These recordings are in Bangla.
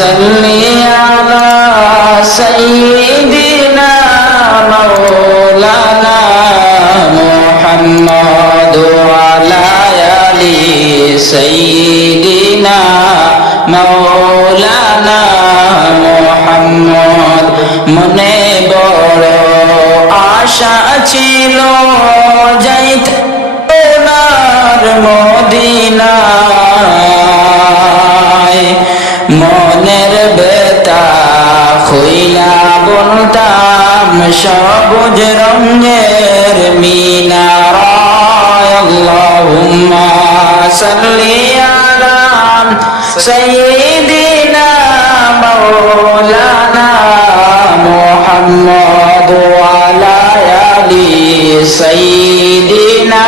সাল্লি আলা সাইয়্যিদিনা মাওলানা মুহাম্মদ ওয়া আলা আলি সাইয়্যিদিনা মাওলানা মুহাম্মদ। মনে বড় আশা ছিল যাইতে ওনার মদিনায়, মনের বেতা খুইলা বলতাম সবুজ রঙের মিনারায়। আল্লাহুম্মা সাল্লি আলা সাইয়্যিদিনা মাওলানা মুহাম্মদ ওয়া আলা আলি সাইয়্যিদিনা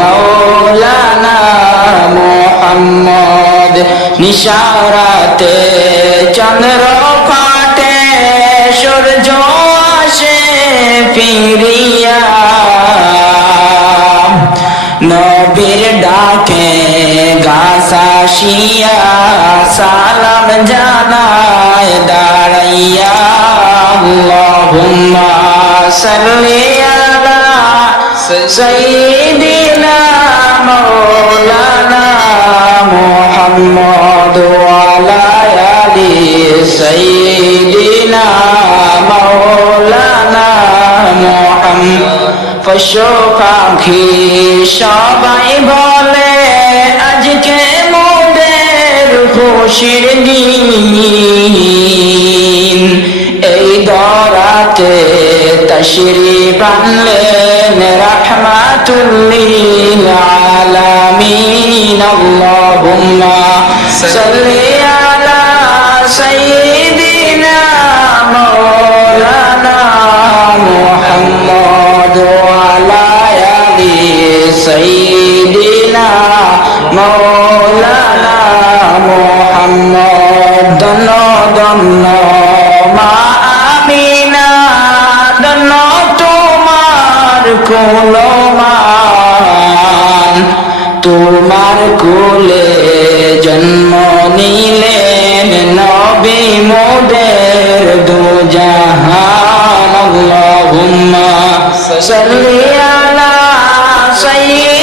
মাওলানা মুহাম্মদ। নিশারাতে চন্দ্র কাটে সূর্য আসে ফিরিয়া, নবীর ডাকে গাছ আসিয়া সালাম জানায় দাঁড়াইয়া। আল্লাহুম্মা সাল্লি আলা সাইয়্যিদিনা মাওলানা মুহাম্মদ ওয়া আলা আলি সাইয়্যিদিনা মাওলানা মুহাম্মদ। পশু পাখি সবাই বলে আজকে মোদের খুশির দিন, এই দরাতে তশরিফ আনলেন রাহমাতুল লিল আলামিন। আল্লাহুম্মা সাল্লি আলা সাইয়্যিদিনা মাওলানা মুহাম্মদ ওয়া আলা আলি সাইয়্যিদিনা মাওলানা মুহাম্মদ। ধন্য ধন্য মা আমিনা, ধন্য তোমার কুলমান, তোমার কোলে জন্ম নিলেন নবী মোদের দুজাহান। আল্লাহুম্মা সাল্লি আলা সাইয়্যিদিনা